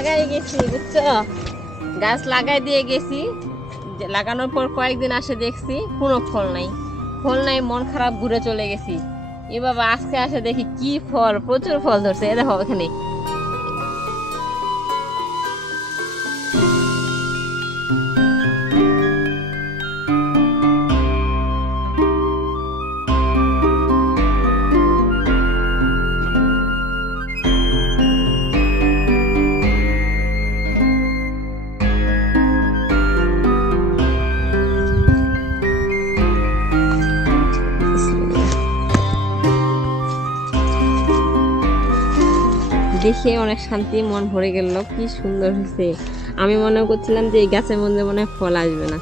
লাগাই গেছি বুঝছো, গাছ লাগাই দিয়ে গেছি, লাগানোর পর কয়েকদিন আসে দেখছি কোনো ফল নাই, মন খারাপ, ঘুরে চলে গেছি। এ বাবা আজকে আসে দেখি কি ফল, প্রচুর ফল ধরছে। এ দেখো এখানে দেখে অনেক শান্তি, মন ভরে গেল, কি সুন্দর হয়েছে। আমি মনে করছিলাম যে এই গাছের মধ্যে মনে হয় ফল আসবে না।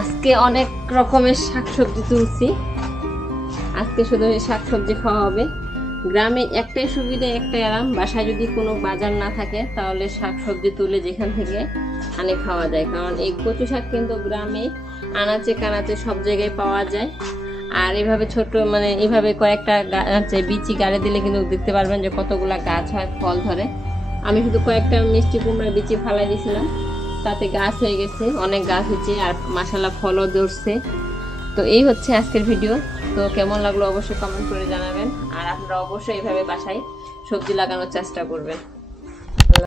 আজকে অনেক রকমের শাকসবজি তুলছি, আজকে শুধু শাকসবজি খাওয়া হবে। গ্রামে একটাই সুবিধা, একটাই আরাম, বাসায় যদি কোনো বাজার না থাকে তাহলে শাকসবজি তুলে যেখান থেকে আনে খাওয়া যায়। কারণ এই কচু শাক কিন্তু গ্রামে আনাচে কানাচে সব জায়গায় পাওয়া যায়। আর এভাবে ছোট মানে এইভাবে কয়েকটা গাছে বিচি গাড়ি দিলে কিন্তু দেখতে পারবেন যে কতগুলা গাছ হয়, ফল ধরে। আমি শুধু কয়েকটা মিষ্টি কুমড়ার বিচি ফালাই দিয়েছিলাম, তাতে গাছ হয়ে গেছে, অনেক গাছ হয়েছে, আর মাশাআল্লাহ ফলও ধরছে। তো এই হচ্ছে আজকের ভিডিও। তো কেমন লাগলো অবশ্যই কমেন্ট করে জানাবেন, আর আপনারা অবশ্যই এইভাবে বাসায় সবজি লাগানোর চেষ্টা করবেন।